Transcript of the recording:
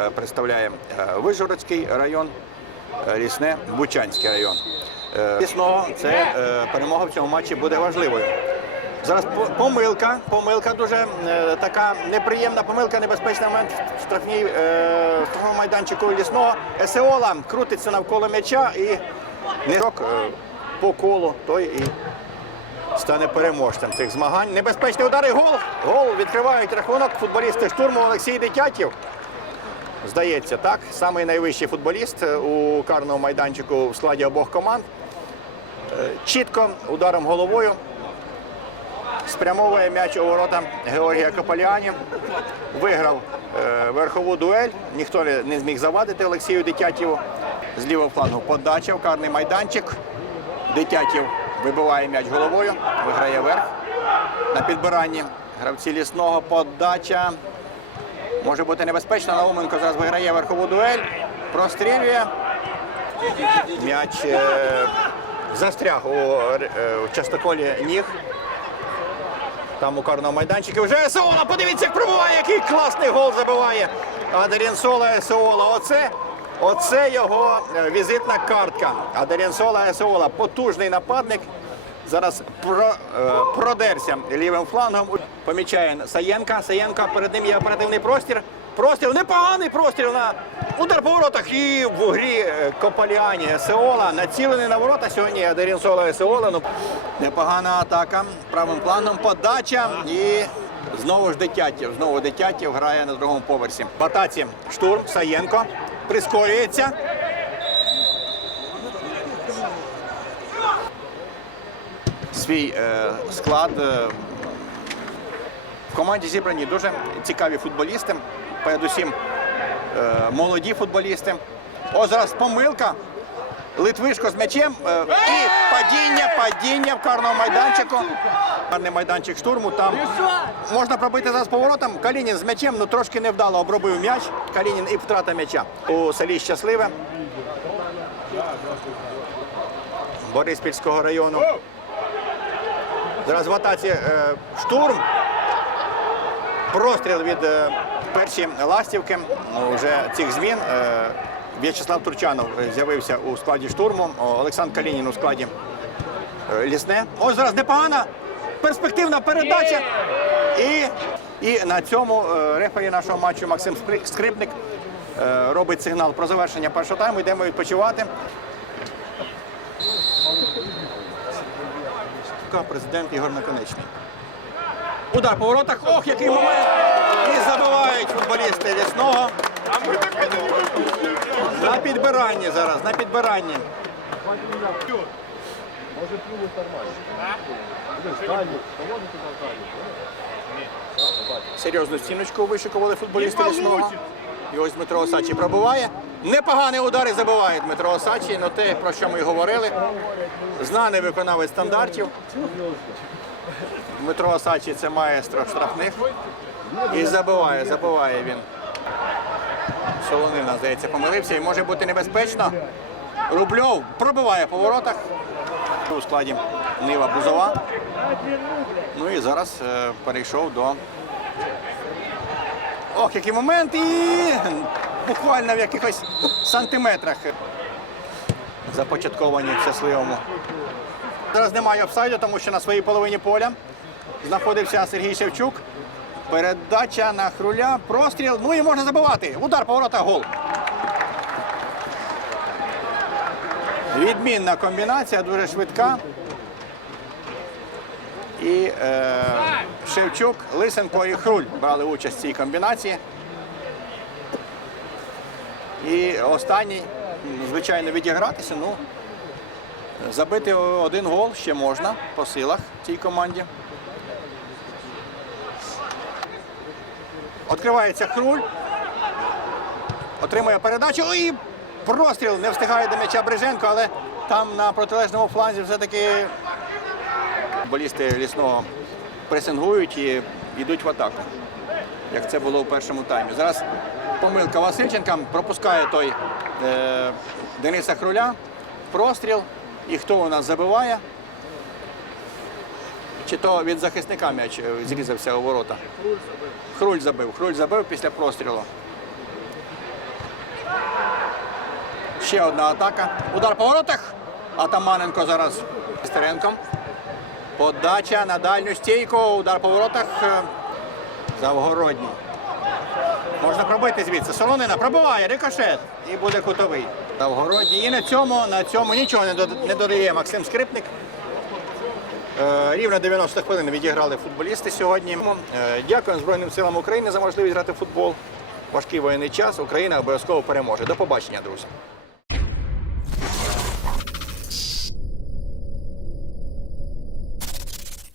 Е, Представляє е, Вижгородський район, е, Лісне, Бучанський район. Лісного це перемога в цьому матчі буде важливою. Зараз помилка, помилка дуже така неприємна помилка, небезпечний момент в штрафній штрафному майданчику лісного. Есеола крутиться навколо м'яча і е, по колу той і стане переможцем цих змагань. Небезпечний удар і гол. Гол відкривають рахунок футболісти штурму Олексій Дитятів. Здається, так. Самий найвищий футболіст е, у карному майданчику в складі обох команд. Е, Чітко ударом головою спрямовує м'яч у ворота Георгія Капаліані. Виграв е, верхову дуель. Ніхто не, зміг завадити Олексію Дитятєву. З лівого флангу подача в карний майданчик. Дитятів вибиває м'яч головою, виграє верх. На підбиранні гравці лісного подача. Може бути небезпечно. Науменко зараз виграє верхову дуель. Прострілює. М'яч е, застряг у, е, частоколі ніг. Там у карному майданчику вже Есеола. Подивіться, як пробуває, який класний гол забиває. Адарінсола Есеола. Оце, оце його е, візитна картка. Адарінсола Есеола. Потужний нападник. Зараз про, е, продерся лівим флангом. Помічає Саєнка. Саєнка перед ним є оперативний простір. Простріл, непоганий простріл на удар по воротах і в грі е, Копаліані Есеола. Націлений на ворота сьогодні Адарінсола Есеола. Ну, непогана атака. Правим планом подача і знову ж Дитятів. Знову Дитятів грає на другому поверсі. В атаці штурм Саєнко прискорюється. Свій е, склад е, в команді зібрані дуже цікаві футболісти, передусім е, молоді футболісти. О, зараз помилка. Литвишко з м'ячем і падіння, падіння в карному майданчику. Карний майданчик штурму. Там можна пробити зараз поворотом. Калінін з м'ячем, ну трошки невдало обробив м'яч. Калінін і втрата м'яча. У селі Щасливе. Бориспільського району. Зараз в атаці е, штурм. Простріл від е, перші ластівки. Ну, Вже цих змін. Е, В'ячеслав Турчанов з'явився у складі штурму. Олександр Калінін у складі е, лісне. Ось зараз непогана перспективна передача. І, і на цьому е, рефері нашого матчу Максим Скрипник е, робить сигнал про завершення першого тайму. Йдемо відпочивати. Президент Ігор Наконечний. Удар по воротах. Ох, який момент! І забивають футболісти лісного. На підбиранні зараз, на підбиранні. Серйозну стіночку вишикували футболісти лісного. І ось Дмитро Осачі пробиває. Непоганий удар і забиває Дмитро Осачі, ну те, про що ми й говорили. Знаний виконавець стандартів. Дмитро Осачі це маестро штрафних. І забиває, забиває він. Солонина, здається, помилився і може бути небезпечно. Рубльов пробиває по воротах. У складі Нива Бузова. Ну і зараз е, перейшов до. Ох, який момент! І буквально в якихось сантиметрах започатковані в щасливому. Зараз немає офсайду, тому що на своїй половині поля знаходився Сергій Шевчук. Передача на хруля, простріл. Ну і можна забивати. Удар поворота, гол. Відмінна комбінація, дуже швидка. І е, Шевчук, Лисенко і Хруль брали участь в цій комбінації. І останній, звичайно, відігратися. Ну, забити один гол ще можна по силах цій команді. Відкривається Хруль. Отримує передачу і простріл. Не встигає до м'яча Бриженко, але там на протилежному фланзі все-таки футболісти лісного пресингують і йдуть в атаку, як це було у першому таймі. Зараз помилка Васильченка пропускає той е, Дениса Хруля, простріл. І хто у нас забиває? Чи то від захисника м'яч е, зрізався у ворота? Хруль забив. Хруль забив після прострілу. Ще одна атака. Удар по воротах. Атаманенко зараз Стеренко. Подача на дальню стійку. Удар по воротах. Е, Завгородній. Можна пробити звідси. Солонина пробиває, рикошет. І буде кутовий. Новгородній. І на цьому, на цьому нічого не дод- не додає Максим Скрипник. Е, Рівно 90 хвилин відіграли футболісти сьогодні. Е, Дякуємо Збройним силам України за можливість грати в футбол. Важкий воєнний час. Україна обов'язково переможе. До побачення, друзі.